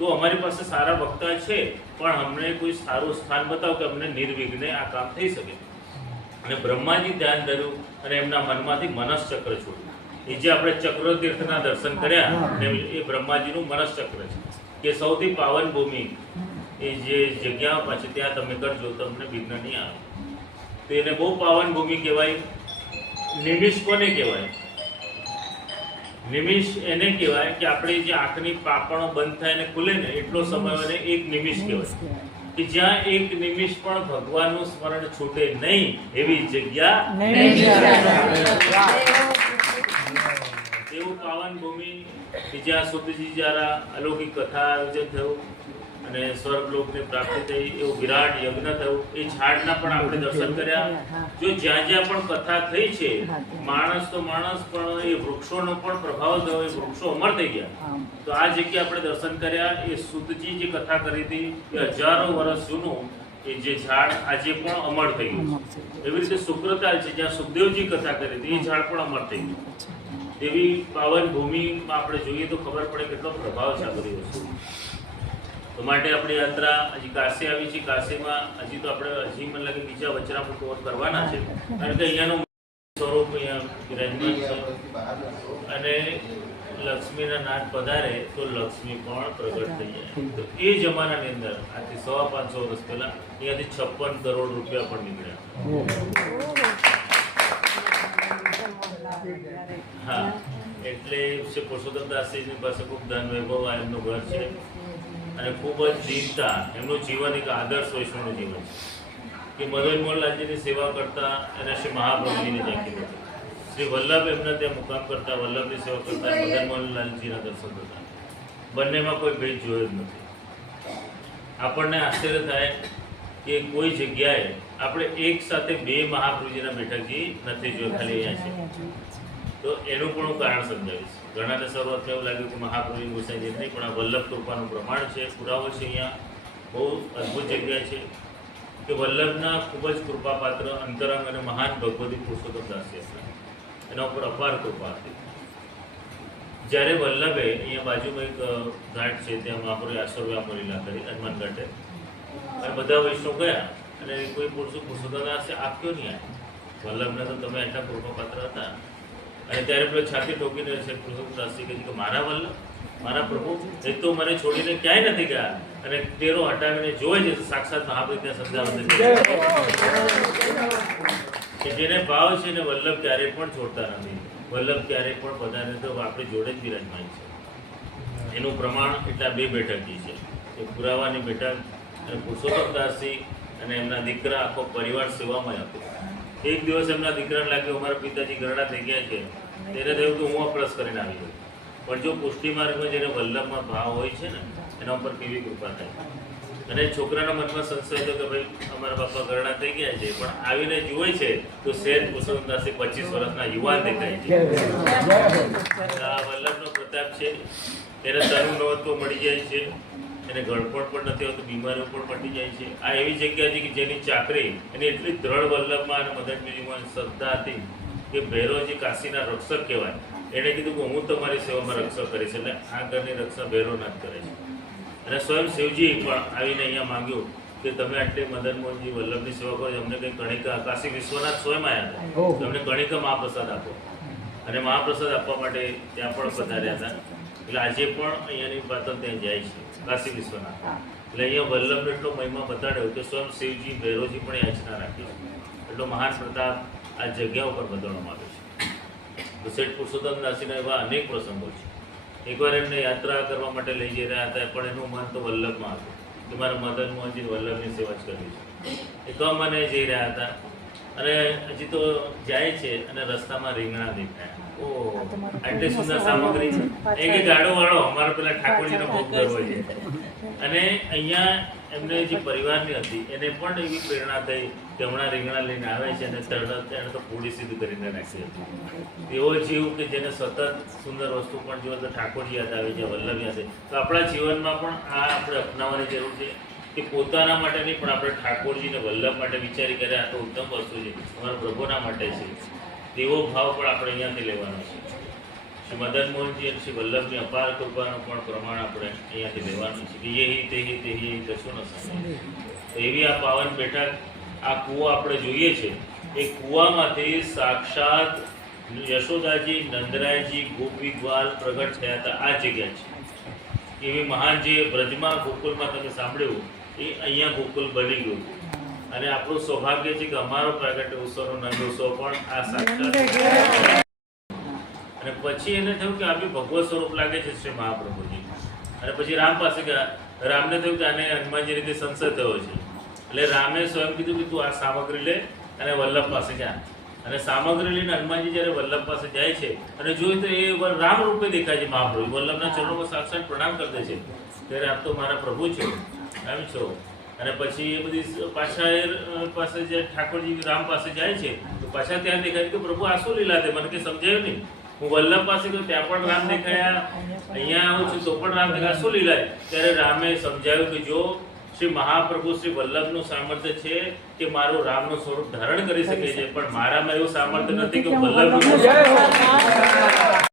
તો અમારી પાસે સારા વક્તા છે, પણ અમને કોઈ સારું સ્થાન બતાવો કે અમને નિર્વિઘ્ને આ કામ થઈ શકે. અને બ્રહ્માજી ધ્યાન ધર્યું અને એમના મનમાંથી મનસ્ચક્ર છોડ્યું. એ જે આપણે ચક્રતીર્થના દર્શન કર્યા એ બ્રહ્માજીનું મનસ્ચક્ર છે કે સૌથી પાવન ભૂમિ એ જે જગ્યા પાછી ત્યાં તમે કરજો, તમને વિઘ્ન નહીં આવે. તો એને બહુ પાવન ભૂમિ કહેવાય. નિમિષ કોને કહેવાય? નિમિષ એને કહેવાય કે આપણે જે આંખની પાપણો બંધ થાય ને ખુલે ને એટલો સમય એને એક નિમિષ કહેવાય, કે જ્યાં એક નિમિષ પણ ભગવાનનું સ્મરણ છૂટે નહીં એવી જગ્યા એવું પાવન ભૂમિ કે જ્યાં સુધીજી જયારે અલૌકિક કથા આયોજન થયું અને સ્વર્ગલોકની પ્રાપ્તિ થઈ, એવું વિરાટ યજ્ઞ થયું. એ ઝાડના પણ આપણે દર્શન કર્યા. જો જ્યાં જ્યાં પણ કથા થઈ છે, માણસ તો માણસ પણ એ વૃક્ષોનો પણ પ્રભાવ થયો, એ વૃક્ષો અમર થઈ ગયા. તો આ જગ્યા આપણે દર્શન કર્યા. એ સુતજી જે કથા કરી હતી એ હજારો વર્ષ જૂનું એ જે ઝાડ આજે પણ અમર થઈ ગયું. એવી રીતે સુક્રતાલ છે, જ્યાં સુખદેવજી કથા કરી હતી, એ ઝાડ પણ અમર થઈ ગયું. એવી પાવન ભૂમિમાં આપણે જોઈએ તો ખબર પડે કેટલો પ્રભાવ છે આ બધી વસ્તુ. તો માટે આપણી યાત્રા હજી કાશી આવી છે. કાશીમાં હજી તો આપણે મને લાગે બીજા વચરામૃત કવર કરવાના છે, કારણ કે અહીંયાનું સ્વરૂપ અહીંયા વિરાજમાન છે. અને લક્ષ્મીના નાદ પધારે તો લક્ષ્મી પણ પ્રગટ થઈ જાય. તો એ જમાનાની અંદર આજથી 550 વર્ષ પહેલા અહીંયાથી 56 કરોડ રૂપિયા પણ નીકળ્યા. હા, એટલે પુરુષોત્તમદાસજીની પાસે ખૂબ ધન વૈભવ એમનું ઘર છે અને ખૂબ જ દીનતા. એમનું જીવન એક આદર્શ વૈષ્ણવનું જીવન છે કે મદન મોહનલાલજીની સેવા કરતા અને શ્રી મહાપ્રભુજીને ઝાંકી કરતા, શ્રી વલ્લભ એમના ત્યાં મુકામ કરતા, વલ્લભની સેવા કરતા, મદન મોહનલાલજીના દર્શન કરતા. બંનેમાં કોઈ ભેદ જોયો જ નથી. આપણને આશ્ચર્ય થાય કે કોઈ જગ્યાએ આપણે એક સાથે બે મહાપ્રભુજીના બેઠકજી નથી જોયા, ખાલી અહીંયા છે. તો એનું પણ હું કારણ સમજાવીશ. ઘણાને શરૂઆતમાં એવું લાગ્યું કે મહાપ્રભુજી ગુસાઈજી નહીં, પણ આ વલ્લભ કૃપાનું પ્રમાણ છે, પુરાવો છે. અહીંયા બહુ અદ્ભુત જગ્યા છે કે વલ્લભના ખૂબ જ કૃપાપાત્ર અંતરંગ અને મહાન ભગવતી પુરુષોત્તમદાસજી હતા. એના ઉપર અપાર કૃપા હતી. જ્યારે વલ્લભે અહીંયા બાજુમાં એક ઘાટ છે, ત્યાં મહાપ્રભુએ આશ્રવ્યામો લીલા કરી હનુમાન ઘાટે, અને બધા વૈષ્ણવ ગયા અને કોઈ પુરુષોત્તમદાસે આપ્યો નહીં. વલ્લભને તો તમે એટલા કૃપાપાત્ર હતા. અને ત્યારે પેલો છાતી ઠોકીને છે પુરુષોત્તમદાસજી કહે કે મારા વલ્લભ, મારા પ્રભુ એ તો મને છોડીને ક્યાંય નથી ગયા, અને તેરો હટાવીને જોવે છે તો સાક્ષાત મહાપ્રભુ ત્યાં સમજાવે કે જેને ભાવ છે ને વલ્લભ ક્યારેય પણ છોડતા નથી. વલ્લભ ક્યારેય પણ બધાને તો આપણી જોડે જ બિરાજમાન છે. એનું પ્રમાણ એટલા બે બેઠકજી છે, એ પુરાવાની બેઠક અને પુરુષોત્તમદાસજી અને એમના દીકરા આખો પરિવાર સેવામાં હતો. એક દિવસ એમના દીકરાને લાગ્યું અમારા પિતાજી ગરડા થઈ ગયા છે, તેને થયું કે હું અપ્રસ કરીને આવી ગયો. પણ જો પુષ્ટિ માર્ગમાં જેને વલ્લભમાં ભાવ હોય છે ને, એના ઉપર કેવી કૃપા થાય. અને છોકરાના મનમાં સંશય હતો કે ભાઈ અમારા બાપા ગરડા થઈ ગયા છે, પણ આવીને જુએ છે તો સહેજ પુરુષોત્તમદાસજી 25 વર્ષના યુવાન દેખાય છે. આ વલ્લભનો પ્રતાપ છે. એને તનુ નવત્વ મળી જાય છે, એને ગળપણ પણ નથી હોતું, બીમારીઓ પણ મટી જાય છે. આ એવી જગ્યા છે કે જેની ચાકરી એની એટલી દ્રઢ વલ્લભમાં અને મદનજીમાં શ્રદ્ધા હતી કે ભૈરવજી કાશીના રક્ષક કહેવાય. એણે કીધું કે હું તમારી સેવામાં રક્ષા કરીશ, એટલે આ ઘરની રક્ષા ભૈરવનાથ કરે છે. અને સ્વયં શિવજી પણ આવીને અહીંયા માંગ્યું કે તમે આટલી મદન મોહનજી વલ્લભની સેવા કરો, અમને કંઈ કણિકા, કાશી વિશ્વનાથ સ્વયં આવ્યા હતા, તમને કણિકા મહાપ્રસાદ આપો. અને મહાપ્રસાદ આપવા માટે ત્યાં પણ પધાર્યા હતા. એટલે આજે પણ અહીંયાની પાત્ર ત્યાં જાય છે કાશી વિશ્વનાથ. એટલે અહીંયા વલ્લભ એટલો મહિમા બતાડ્યો કે સ્વયં શિવજી ભૈરવજી પણ યાચના રાખી. એટલો મહાન પ્રતાપ આ જગ્યા ઉપર બતાવવામાં આવ્યો છે. તો શેઠ પુરુષોત્તમદાસજીના એવા અનેક પ્રસંગો છે. એકવાર એમને યાત્રા કરવા માટે લઈ જઈ રહ્યા હતા, પણ એનું મન તો વલ્લભમાં હતું કે મારે મદન મોહનજી વલ્લભની સેવા જ કરવી છે. એ કમને જઈ રહ્યા હતા અને હજી તો જાય છે અને રસ્તામાં રીંગણા દેખાય. આટલી સુંદર સામગ્રી એ કે ગાડો વાળો અમારો પેલા ઠાકોરજીનો ભોગ કરવો છે. અને અહીંયા એમને જે પરિવારની હતી એને પણ એવી પ્રેરણા થઈ કે હમણાં રીંગણા લઈને આવે છે અને તરત એને તો પૂરી સીધી કરીને રાખી હતી. એવો જીવ કે જેને સતત સુંદર વસ્તુ પણ જુઓ તો ઠાકોરજી યાદ આવે છે, વલ્લભ યાદ છે. તો આપણા જીવનમાં પણ આ આપણે અપનાવવાની જરૂર છે કે પોતાના માટે નહીં, પણ આપણે ઠાકોરજીને વલ્લભ માટે વિચારી કરે આ તો ઉત્તમ વસ્તુ છે, અમારા પ્રભુના માટે છે, તેવો ભાવ પણ આપણે અહીંયાથી લેવાનો છે. શ્રી મદન મોહનજી અને શ્રી વલ્લભની અપાર કૃપાનું પણ પ્રમાણ આપણે અહીંયાથી લેવાનું છે કે યહી તેહી તેહી કશું ન સમય. એવી આ પાવન બેઠક, આ કૂવો આપણે જોઈએ છે, એ કૂવામાંથી સાક્ષાત યશોદાજી, નંદરાયજી, ગોપી ગ્વાલ પ્રગટ થયા હતા. આ જગ્યા છે એવી મહાન, જે બ્રજમાં ગોકુલમાં તમે સાંભળ્યું, એ અહીંયા ગોકુલ બની ગયું. અને આપણું સૌભાગ્ય છે કે અમારો પ્રાગટ્ય ઉત્સવનો નંદોત્સવ પણ આ સાક્ષાત. અને પછી એને થયું કે આ બી ભગવત સ્વરૂપ લાગે છે શ્રી મહાપ્રભુજી. અને પછી રામ પાસે ગયા. રામને થયું કે આને હનુમાનજી રીતે સંશય થયો છે, એટલે રામે સ્વયં કીધું કે તું આ સામગ્રી લે અને વલ્લભ પાસે જા. અને સામગ્રી લઈને હનુમાનજી જ્યારે વલ્લભ પાસે જાય છે અને જોયું તો એ રામ રૂપે દેખાય છે મહાપ્રભુ. વલ્લભના ચરણોમાં સાક્ષાત પ્રણામ કરી દે છે, ત્યારે આપ તો મારા પ્રભુ છો, એમ છો. અને પછી એ બધી પાછા એ પાસે જે ઠાકોરજી રામ પાસે જાય છે તો પાછા ત્યાં દેખાય કે પ્રભુ આ શું લીલા તે મને કંઈ સમજાયું નહીં. હું વલ્લભ પાસે ગયો, ત્યાં પણ રામ દેખાયા, અહીંયા આવું છું તો પણ રામ દેખાયા, શું લીલા? ત્યારે રામે સમજાવ્યું કે જો શ્રી મહાપ્રભુ શ્રી વલ્લભનું સામર્થ્ય છે કે મારું રામનું સ્વરૂપ ધારણ કરી શકે છે, પણ મારામાં એવું સામર્થ્ય નથી કે વલ્લભનું